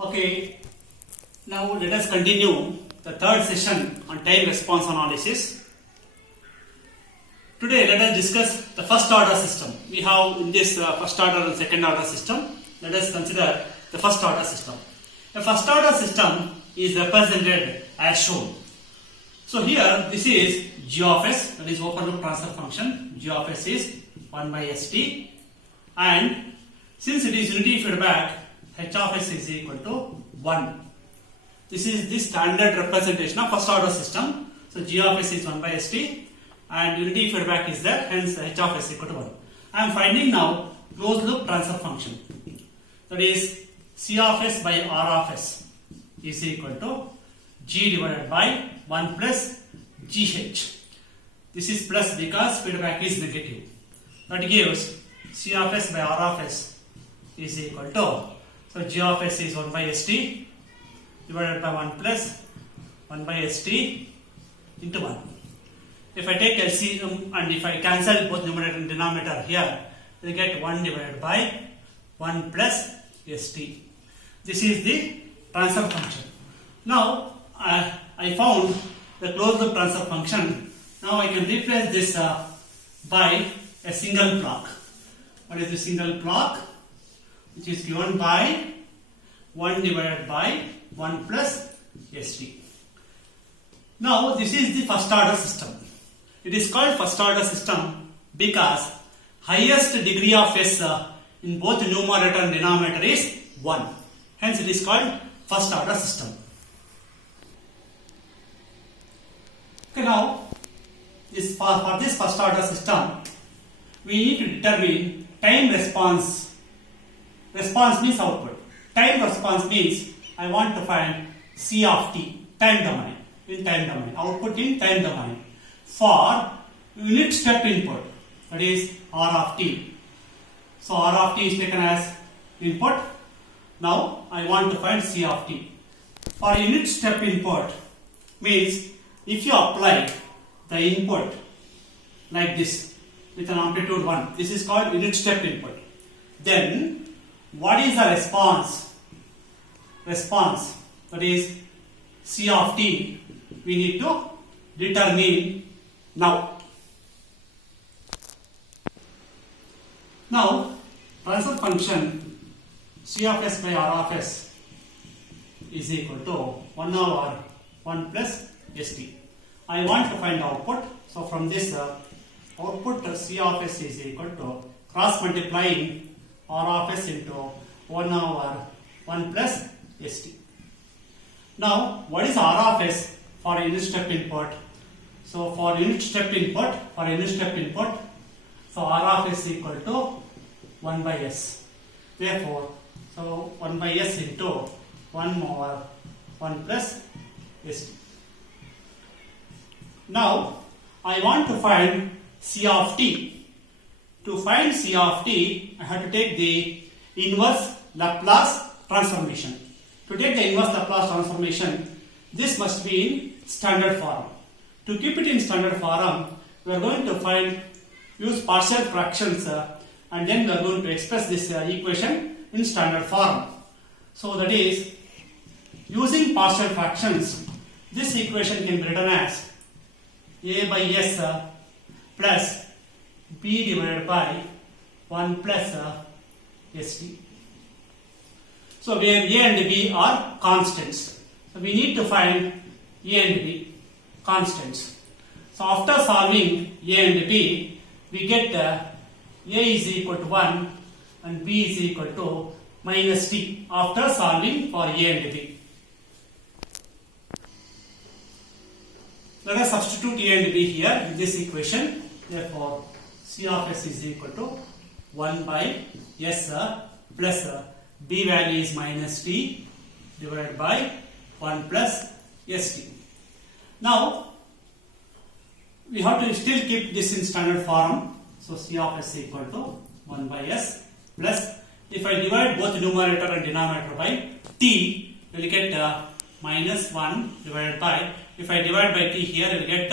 Okay, now let us continue the third session on time response analysis. Today let us discuss the first order system. We have in this first order and second order system. Let us consider the first order system. The first order system is represented as shown. So here this is g of s, that is open loop transfer function. G of s is 1 by st, and since it is unity feedback, h of s is equal to 1. This is the standard representation of first order system. So g of s is 1 by st and unity feedback is there, hence h of s equal to 1. I am finding now closed loop transfer function, that is c of s by r of s is equal to g divided by 1 plus gh. This is plus because feedback is negative. That gives c of s by r of s is equal to, so g of s is 1 by st divided by 1 plus 1 by st into 1. If I take LCM and if I cancel both numerator and denominator here, we get 1 divided by 1 plus st. This is the transfer function. Now I found the closed loop transfer function. Now I can replace this by a single block. What is the single block? Which is given by 1 divided by 1 plus st. Now this is the first order system. It is called first order system because highest degree of s in both numerator and denominator is 1. Hence it is called first order system. Okay, now for this first order system, we need to determine time response. Response means output. Time response means I want to find C of t, time domain, in time domain, output in time domain for unit step input, that is R of t. So R of t is taken as input. Now I want to find C of t. For unit step input means if you apply the input like this with an amplitude 1, this is called unit step input. Then what is the response? Response, that is C of t, we need to determine now. Now transfer function C of s by r of s is equal to 1 over 1 plus st. I want to find output. So from this output C of s is equal to cross multiplying r of s into 1 over 1 plus st. Now what is r of s for unit step input? So for unit step input, so r of s equal to 1 by s. Therefore, so 1 by s into 1 over 1 plus st. Now I want to find C of t. To find C of t, I have to take the inverse Laplace transformation. To take the inverse Laplace transformation, this must be in standard form. To keep it in standard form, we are going to use partial fractions and then we are going to express this equation in standard form. So that is, using partial fractions, this equation can be written as a by s plus b divided by 1 plus st. So where a and b are constants. So we need to find a and b constants. So after solving a and b, we get a is equal to 1 and b is equal to minus t after solving for a and b. Let us substitute a and b here in this equation. Therefore, C of s is equal to 1 by s plus b value is minus t divided by 1 plus st. Now, we have to still keep this in standard form. So C of s equal to 1 by s plus, if I divide both numerator and denominator by t, we will get minus 1 divided by, if I divide by t here, we will get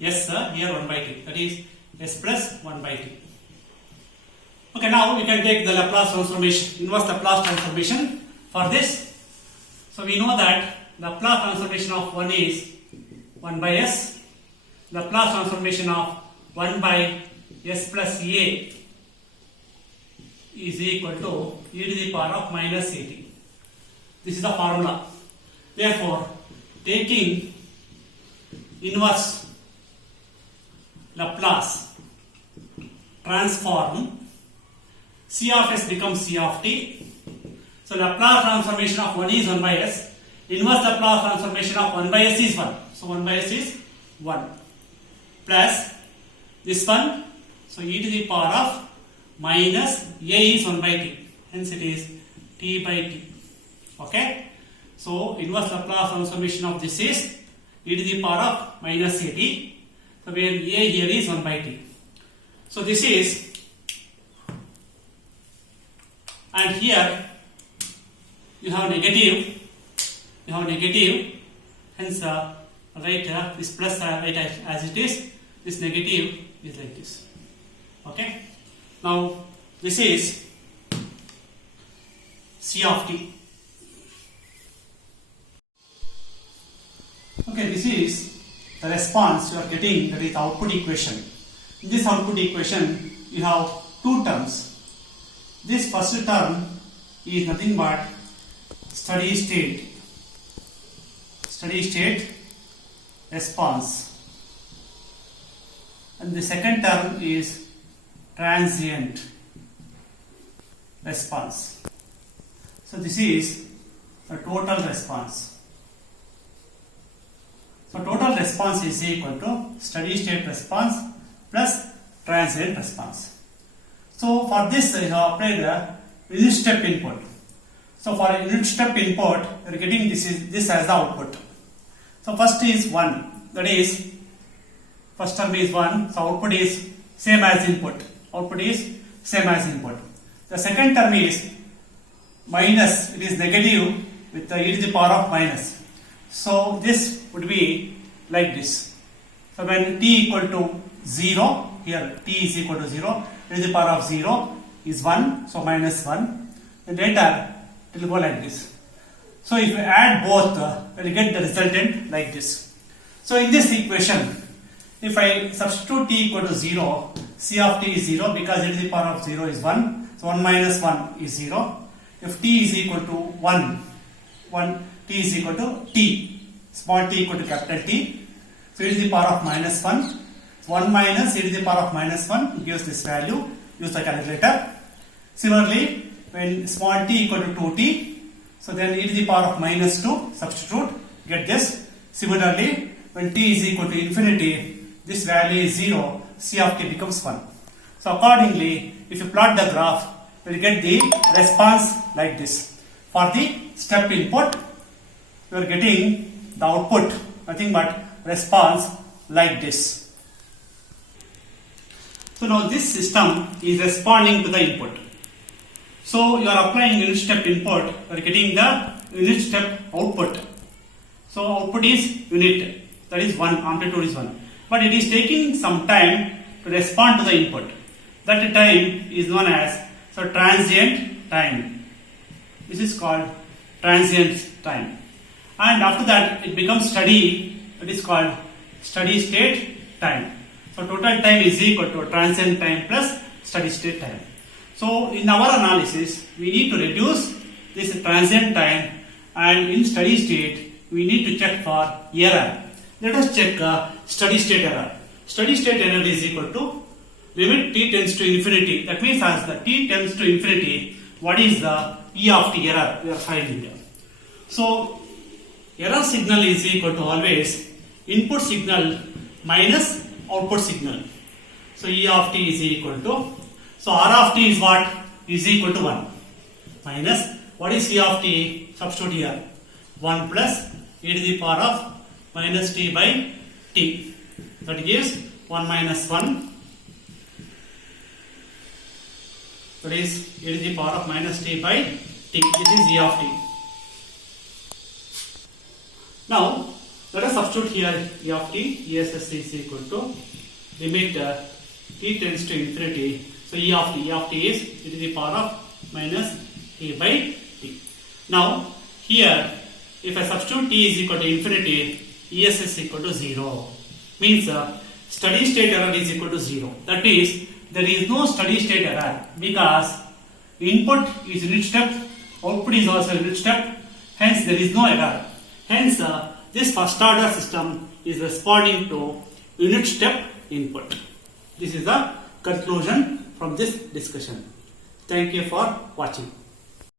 s here 1 by t, that is s plus 1 by t. Okay, now we can take the Laplace transformation, inverse Laplace transformation for this. So we know that Laplace transformation of 1 is 1 by s. Laplace transformation of 1 by s plus a is equal to e to the power of minus at. This is the formula. Therefore, taking inverse Laplace transform, c of s becomes c of t. So Laplace transformation of 1 is 1 by s. Inverse Laplace transformation of 1 by s is 1. So 1 by s is 1 plus this one. So e to the power of minus a is 1 by t. Hence it is t by t. Okay. So inverse Laplace transformation of this is e to the power of minus a t. So where a here is 1 by t. So this is, and here you have negative, hence write this plus write as it is, this negative is like this. Okay. Now this is c of t. Okay, this is the response you are getting, that is the output equation. In this output equation you have two terms. This first term is nothing but steady state response, and the second term is transient response. So this is the total response. So total response is equal to steady state response plus transient response. So for this you have applied a unit step input. So for a unit step input you are getting this as the output. So first is 1, that is first term is 1, so output is same as input. The second term is minus, it is negative with the e to the power of minus. So this would be like this. So when t equal to 0, here t is equal to 0, e to the power of 0 is 1, so minus 1, and later it will go like this. So if you add both, you will get the resultant like this. So in this equation, if I substitute t equal to 0, c of t is 0 because e to the power of 0 is 1, so 1 minus 1 is 0. If t is equal to 1, t is equal to t, small t equal to capital T, so e to the power of minus 1, 1 minus e to the power of minus 1 gives this value, use the calculator. Similarly, when small t equal to 2t, so then e to the power of minus 2, substitute, get this. Similarly, when t is equal to infinity, this value is 0, c of t becomes 1. So accordingly, if you plot the graph, you will get the response like this. For the step input, you are getting the output, nothing but response like this. So now this system is responding to the input. So you are applying unit step input, you are getting the unit step output. So output is unit, that is 1, amplitude is 1. But it is taking some time to respond to the input. That time is known as transient time. This is called transient time. And after that it becomes steady, it is called steady state time. So total time is equal to transient time plus steady state time. So in our analysis, we need to reduce this transient time, and in steady state, we need to check for error. Let us check steady state error. Steady state error is equal to limit t tends to infinity. That means as the t tends to infinity, what is the e of t error we are finding here. So error signal is equal to always input signal minus output signal. So e of t is equal to, so r of t is what? Is equal to 1 minus, what is e of t? Substitute here, 1 plus e to the power of minus t by t. That gives 1 minus 1, that is e to the power of minus t by t. This is e of t. Now let us substitute here e of t. ESS is equal to limit t tends to infinity. So e of t is e to the power of minus t by t. Now here if I substitute t is equal to infinity, es is equal to 0. Means steady state error is equal to 0. That is, there is no steady state error because input is unit step, output is also unit step, hence there is no error. Hence, this first order system is responding to unit step input. This is the conclusion from this discussion. Thank you for watching.